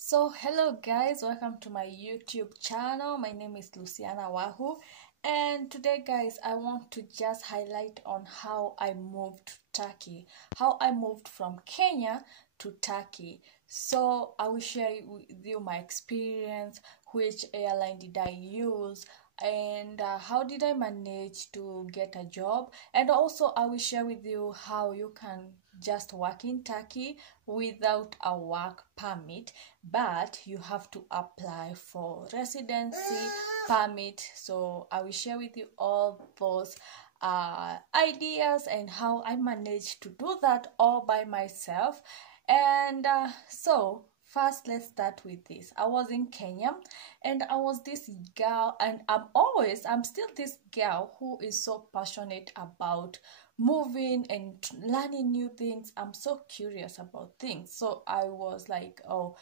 So hello guys, welcome to my YouTube channel. My name is Luciana Wahu, and today guys I want to just highlight on how I moved to Turkey, how I moved from Kenya to Turkey. So I will share with you my experience, which airline did I use, and how did I manage to get a job, and also I will share with you how you can just work in Turkey without a work permit, but you have to apply for residency permit. So I will share with you all those ideas and how I managed to do that all by myself. And so first, let's start with this. I was in Kenya, and I was this girl, and I'm still this girl who is so passionate about moving and learning new things. I'm so curious about things. So I was like, oh,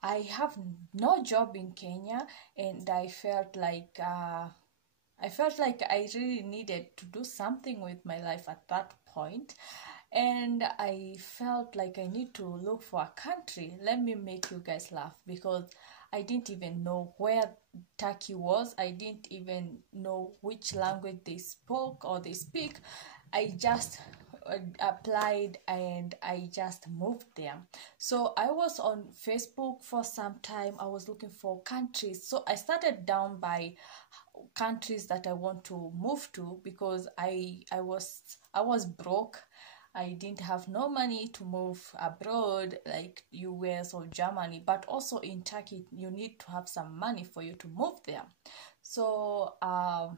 I have no job in Kenya, and I felt like I really needed to do something with my life at that point. And I felt like I need to look for a country. Let me make you guys laugh, because I didn't even know where Turkey was. I didn't even know which language they spoke or they speak. I just applied and I just moved there. So I was on Facebook for some time. I was looking for countries. So I started down by countries that I want to move to, because I was broke. I didn't have no money to move abroad like US or Germany, but also in Turkey you need to have some money for you to move there. So I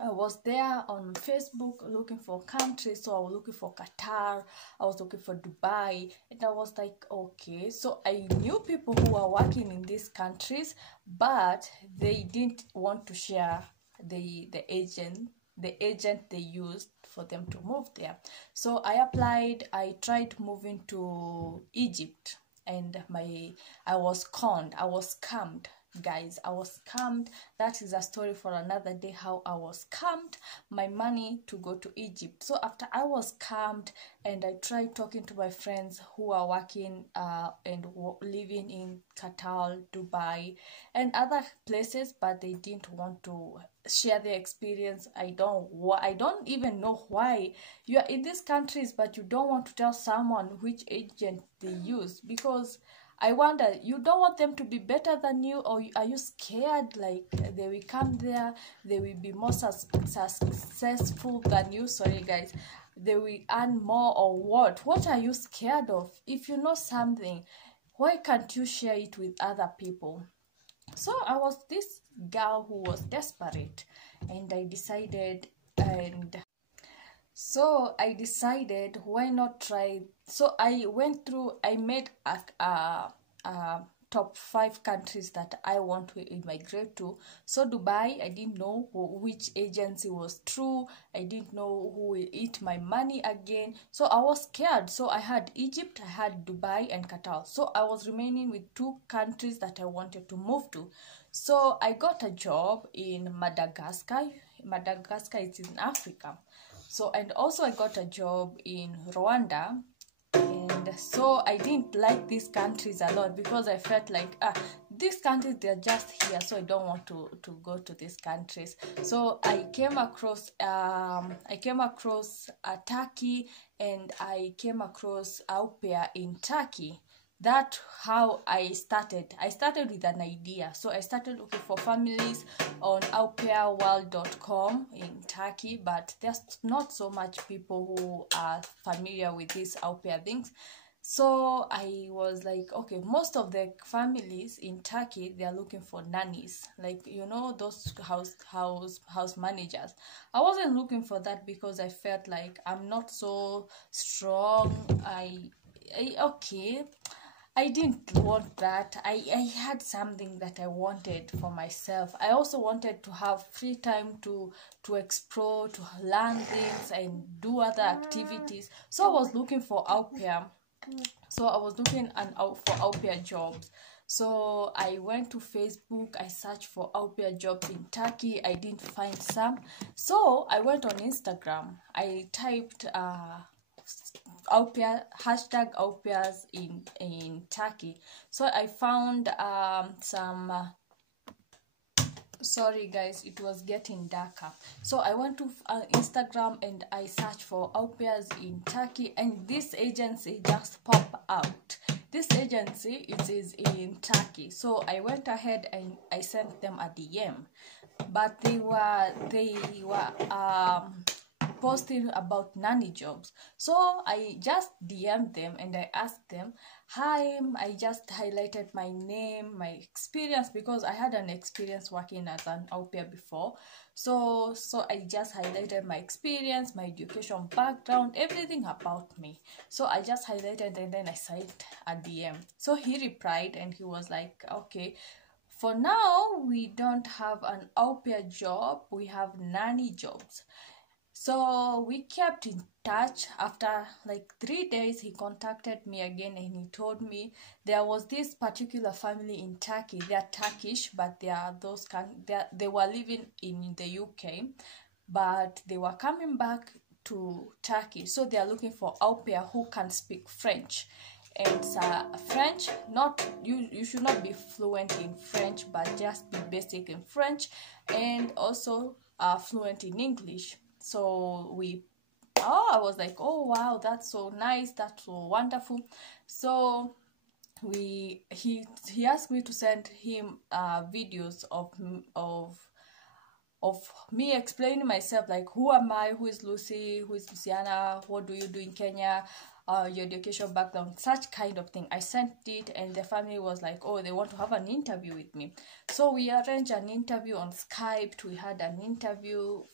was there on Facebook looking for countries. So I was looking for Qatar, I was looking for Dubai, and I was like, okay. So I knew people who were working in these countries, but they didn't want to share the agent they used for them to move there. So I applied. I tried moving to Egypt, and I was conned. I was scammed, guys. I was scammed. That is a story for another day, how I was scammed my money to go to Egypt. So after I was scammed, and I tried talking to my friends who are working and living in Qatar, Dubai, and other places, but they didn't want to share their experience. I don't even know why you are in these countries but you don't want to tell someone which agent they use, because I wonder, you don't want them to be better than you, or are you scared like they will come there, they will be more successful than you? Sorry guys, they will earn more, or what are you scared of? If you know something, why can't you share it with other people? So I was this girl who was desperate, and I decided, why not try. So I made a top 5 countries that I want to immigrate to. So Dubai, I didn't know which agency was true. I didn't know who will eat my money again. So I was scared. So I had Egypt, I had Dubai, and Qatar. So I was remaining with 2 countries that I wanted to move to. So I got a job in Madagascar. Madagascar is in Africa. So, and also I got a job in Rwanda. And so I didn't like these countries a lot, because I felt like these countries, they're just here, so I don't want to go to these countries. So I came across Turkey, and I came across Au Pair in Turkey. That's how I started with an idea. So I started looking for families on aupairworld.com in Turkey, but there's not so much people who are familiar with these au pair things. So I was like, okay, most of the families in Turkey, they are looking for nannies, like, those house managers. I wasn't looking for that, because I felt like I'm not so strong. Okay, I didn't want that. I had something that I wanted for myself. I also wanted to have free time to explore, to learn things, and do other activities. So I was looking for au pair. So I was looking for au pair jobs. So I went to Facebook, I searched for au pair jobs in Turkey. I didn't find some. So I went on Instagram. I typed au pair, hashtag au pairs in Turkey. So I found some sorry guys, it was getting darker. So I went to Instagram and I searched for au pairs in Turkey, and this agency just popped out. This agency, it is in Turkey. So I went ahead and I sent them a DM, but they were posting about nanny jobs. So I just DM'd them and I asked them, hi, I just highlighted my name, my experience, because I had an experience working as an au pair before. So I just highlighted my experience, my education background, everything about me. So I just highlighted and then I sent a DM. So he replied and he was like, okay, for now we don't have an au pair job, we have nanny jobs. So we kept in touch. After like 3 days, he contacted me again and he told me there was this particular family in Turkey. They are Turkish, but they were living in the UK, but they were coming back to Turkey. So they are looking for au pair who can speak French. And French, not you should not be fluent in French, but just be basic in French, and also fluent in English. So I was like, oh wow, that's so nice, that's so wonderful. So he asked me to send him videos of me explaining myself, like who am I, who is Lucy, who is Luciana, what do you do in Kenya, your education background, such kind of thing. I sent it and the family was like, oh, they want to have an interview with me. So we arranged an interview on Skype. We had an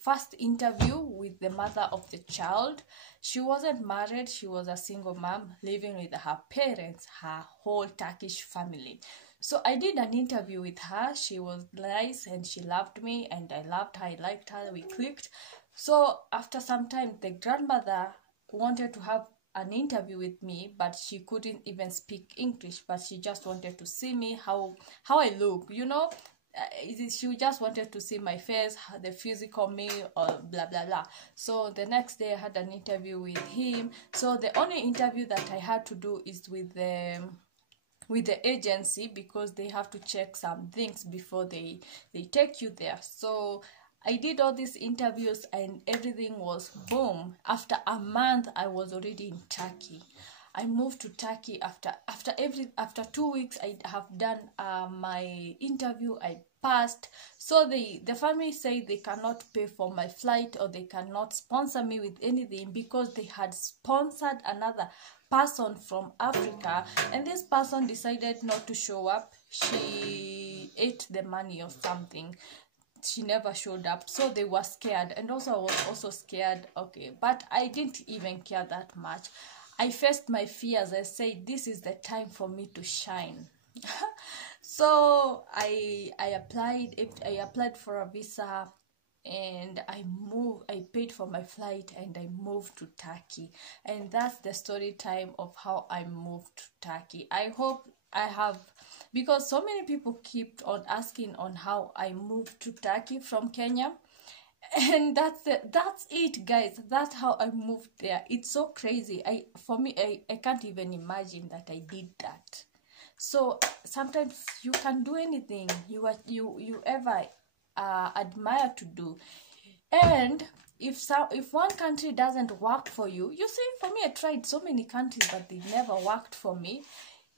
first interview with the mother of the child. She wasn't married, she was a single mom living with her parents, her whole Turkish family. So I did an interview with her. She was nice and she loved me and I loved her. I liked her. We clicked. So after some time, the grandmother wanted to have an interview with me, but she couldn't even speak English, but she just wanted to see me, how I look, you know. She just wanted to see my face, the physical me, or blah blah blah. So the next day I had an interview with him. So the only interview that I had to do is with the agency, because they have to check some things before they take you there. So I did all these interviews and everything was boom. After a month, I was already in Turkey. I moved to Turkey after 2 weeks. I have done my interview. I passed. So the family say they cannot pay for my flight, or they cannot sponsor me with anything, because they had sponsored another person from Africa, and this person decided not to show up. She ate the money or something. She never showed up, so they were scared, and also I was also scared. Okay, but I didn't even care that much. I faced my fears. I said, this is the time for me to shine. So I applied for a visa, and I paid for my flight and I moved to Turkey. And that's the story time of how I moved to Turkey. I hope I have, because so many people keep on asking on how I moved to Turkey from Kenya. And that's it guys, that's how I moved there. It's so crazy. I can't even imagine that I did that. So sometimes you can do anything you ever admire to do. And if one country doesn't work for you, you see, for me, I tried so many countries but they never worked for me.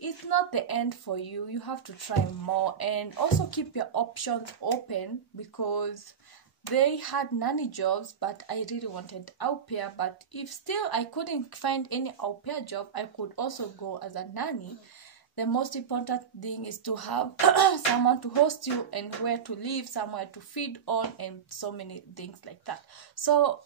It's not the end for you. You have to try more, and also keep your options open, because they had nanny jobs, but I really wanted au pair. But if still I couldn't find any au pair job, I could also go as a nanny. The most important thing is to have someone to host you, and where to live, somewhere to feed on, and so many things like that. So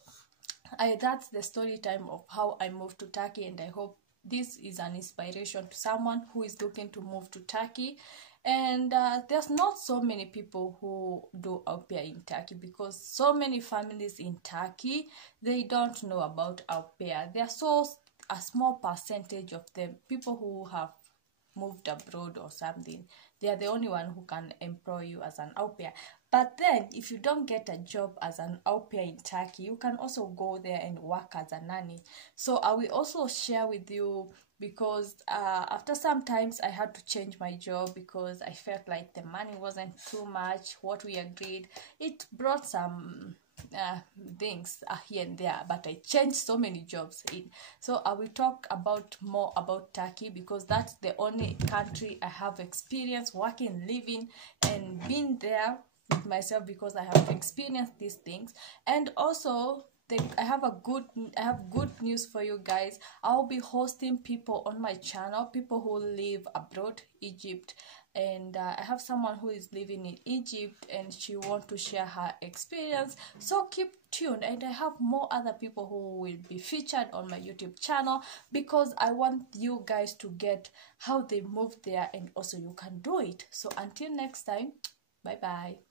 that's the story time of how I moved to Turkey, and I hope this is an inspiration to someone who is looking to move to Turkey. And there's not so many people who do au pair in Turkey, because so many families in Turkey, they don't know about au pair. There's a small percentage of them, people who have moved abroad or something. They are the only one who can employ you as an au pair. But then, if you don't get a job as an au pair in Turkey, you can also go there and work as a nanny. So I will also share with you, because after some times I had to change my job because I felt like the money wasn't too much. What we agreed, it brought some things here and there, but I changed so many jobs in. So I will talk about more about Turkey, because that's the only country I have experience working, living, and being there with myself, because I have experienced these things. And also I have good news for you guys. I'll be hosting people on my channel, people who live abroad, Egypt, and I have someone who is living in Egypt, and she wants to share her experience. So keep tuned, and I have more other people who will be featured on my YouTube channel, because I want you guys to get how they moved there, and also you can do it. So until next time, bye bye.